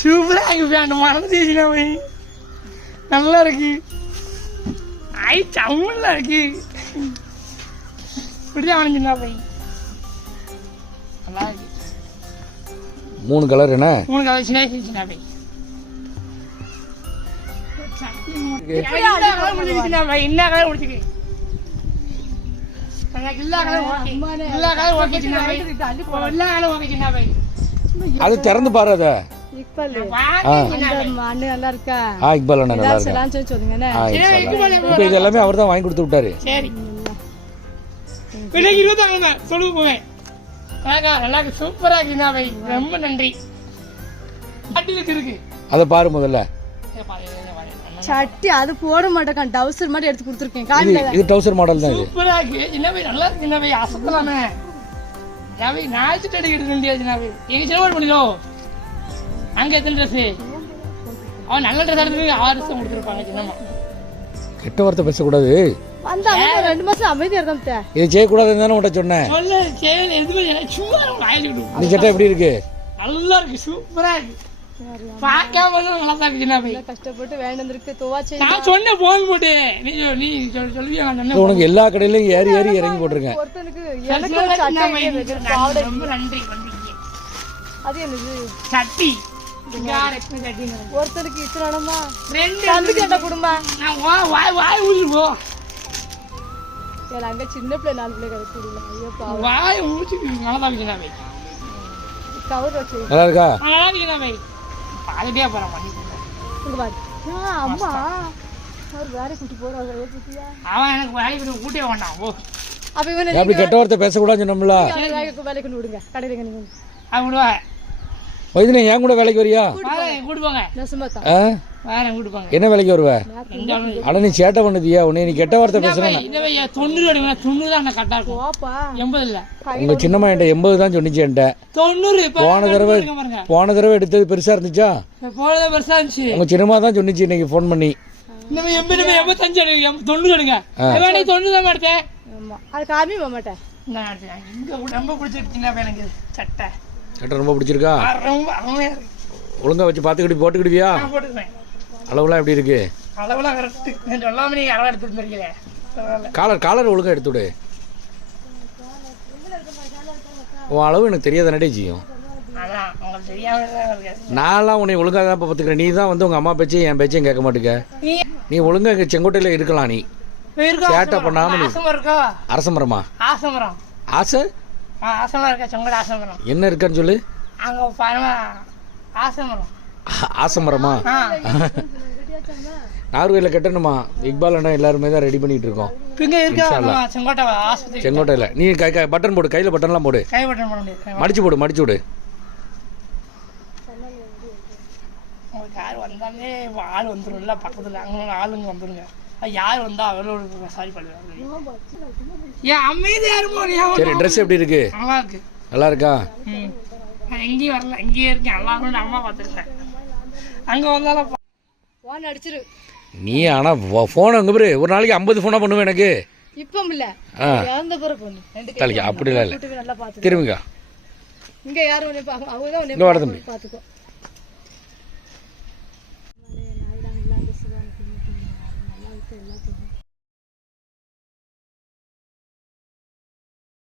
சூப்பரா இருக்கு பேண்ட் மறந்துச்சுனா போய் நல்லா இருக்கு. ஐ சம்மல்ல இருக்கு. இப்படிதான் வளைஞ்சுனா போய் நல்லா இருக்கு. மூணு கலர் என்ன? மூணு கலர் சின்ன சின்ன போய் என்ன கலர் முடிச்சுக்கு எனக்கு எல்லா கலர் ஓகே. எல்லா கலர் ஓகே சின்ன பை. எல்லா கலர் ஓகே சின்ன பை. அது திறந்து பாரு அதை. இக்பால் அண்ணன் நல்லா இருக்கா ஆ இக்பால் அண்ணா நல்லா இருக்கா சலான்னு சொல்லி சொல்லுங்கண்ணே இப்போ இது எல்லாமே அவர் தான் வாங்கி கொடுத்து விட்டாரு சரி இன்னைக்கு இருபத்தாங்க சொல்லுங்க போவேன் அழகா நல்லா இருக்கு சூப்பரா இருக்கு சின்ன பை ரொம்ப நன்றி அட்டிலுக்கு இருக்கு அதை பாரு முதல்ல. சட்டி அது போட மாட்டேன் டவுசர் மாதிரி எடுத்து கொடுத்துருக்கேன் காலையில இது டவுசர் மாடல் தான் இது சூப்பரா இருக்கு நல்லா இருக்கு சின்ன பை அசத்தலாமே ஜாவை நான் இருந்தேன் சின்ன பை எங்க அங்க எத்தனை ட்ரெஸ் அவன் நல்ல ட்ரெஸ் எடுத்து ஆறு வருஷம் கொடுத்துருப்பாங்க சின்னம்மா. கெட்ட வார்த்தை பேசக்கூடாது. அண்ணன் ரெண்டு மாசம் அமைதியா இருந்தா இது செய்யக்கூடாதுன்னு தானே உன்ட்ட சொன்னேன். சொல்ல செயல் எதுவுமே. சும்மா சட்டை எப்படி இருக்கு? நல்லா இருக்கு சூப்பரா இருக்கு. பார்க்காம நல்லா தான் இருக்கு சின்ன பை கஷ்டப்பட்டு வேண்டிருக்கு துவாச்சை நான் சொன்னேன் போன் போட்டு. நீ சொல் நீ சொல் சொல்லுவியா நான் சொன்னேன் உனக்கு எல்லா கடையிலையும் ஏறி ஏறி இறங்கி போட்டிருக்கேன் ஒருத்தனுக்கு எனக்கு ரொம்ப நன்றி வந்தீங்க அது என்னது? சட்டி. ஒருத்தனுக்கு இத்தனை இடமா? ரெண்டு தம்பி கேட்ட குடும்பம் நான் வா வாய் வாய் ஊசி போ. ஏன்னா அங்க சின்ன பிள்ளை நாலு பிள்ளை பாவம். வாய் ஊசிக்கு நல்லா தான் கவர் வச்சு நல்லா இருக்கா? நல்லா பை பாதிட்டே போறேன் பண்ணி அம்மா. அவர் வேற கூட்டி போறாங்க அவன் எனக்கு வேலைக்கு கூட்டே வேண்டாம் ஓ அப்ப இவனை அப்படி கெட்ட வார்த்தை பேசக்கூடாதுன்னு வேலைக்கு வேலைக்கு கொண்டு விடுங்க. கடையில விடுவாங்க. வைத்தினே என் கூட வேலைக்கு வரியா? என்ன வேலைக்கு வருவ? அட நீ சேட்டை பண்ணுதியா? உன்னை நீ கெட்ட வார்த்தை இந்த பேசுற பை, இந்த பை, தொண்ணூறு அடிங்களா தொண்ணூறு தான் எனக்கு கரெக்டா இருக்கும். போப்பா. எண்பது இல்ல. உங்க சின்னம்மா என்கிட்ட எண்பது தான் சொன்னிச்சு என்கிட்ட. போன தடவை போன தடவை எடுத்தது பெருசா இருந்துச்சா? பெருசா இருந்துச்சு. உங்க சின்னம்மா தான் சொன்னிச்சு இன்னைக்கு ஃபோன் பண்ணி. எண்பத்தஞ்சு தொண்ணூறு அடிங்க. இவன் நீ தொண்ணூறு தான் எடுத்தேன். ஆமா. அது காமி மாட்டேன் நான் எடுத்தேன். இங்க கூட ரொம்ப எனக்கு சட்டை. சட்டை ரொம்ப பிடிச்சிருக்கா? ரொம்ப அருமையா இருக்கு. ஒழுங்கா வச்சு பார்த்துக்கிட்டு போட்டுக்கிடுவியா? நான் போட்டுக்கிறேன். அளவுலாம் எப்படி இருக்கு? அளவுலாம் கரெக்ட் நான் சொல்லாம நீங்க அளவு எடுத்துட்டு காலர் காலர் ஒழுங்கா எடுத்து விடு. உன் அளவு எனக்கு தெரியாத செய்யும் தான் இருக்கு. நான்லாம் உன்னை ஒழுங்காக தான் பார்த்துக்கிறேன். நீ தான் வந்து உங்கள் அம்மா பேச்சையும் என் பேச்சையும் கேட்க மாட்டேங்க நீ நீ ஒழுங்கா இங்க செங்கோட்டையில் இருக்கலாம் நீ. சேட்டை பண்ணாம நீ- ஆசமரம் இருக்கா? அரசமரமா? ஆசை? ஆ ஆசமரம் இருக்கா? செங்கோட ஆசமரம் என்ன இருக்கான்னு சொல்லு. அங்க பாருங்க ஆசமரம். ஆ- ஆசமரமா? நார்வேல கட்டணுமா? இக்பால் அண்ணா எல்லாருமே தான் ரெடி பண்ணிட்டு இருக்கோம். செங்கோட்டை செங்கோட்டையில். நீ கை கை பட்டன் போடு. கையில் பட்டன்லாம் போடு. மடிச்சு போடு மடிச்சு விடு ஆள் வந்துரும்ல பக்கத்துல. அங்க ஆளுங்க வந்துருங்க. யார் வந்தா அவரோட சாரி பண்ணுவாங்க. ஏன் அமைதியா இருப்போம் சரி ட்ரெஸ் எப்படி இருக்கு? நல்லா இருக்கு. நல்லா இருக்கா? நான் எங்கேயும் வரல இங்கேயே இருக்கேன். எல்லாரும் அம்மா பார்த்துருக்கேன் அங்க வந்தாலும் பா- போன் அடிச்சிரு. நீ ஆனால் ஃபோன் அங்கே பாரு ஒரு நாளைக்கு ஐம்பது ஃபோனாக பண்ணுவேன் எனக்கு. இப்ப இல்ல. இறந்த பிறகு பொண்ணு. தலைக்கு அப்படிலாம் இல்லை. கூட்டி நல்லா பாத்து திரும்பிக்கா. இங்க யாரும் இங்க உன்னை தம்பி. பாத்துக்கோ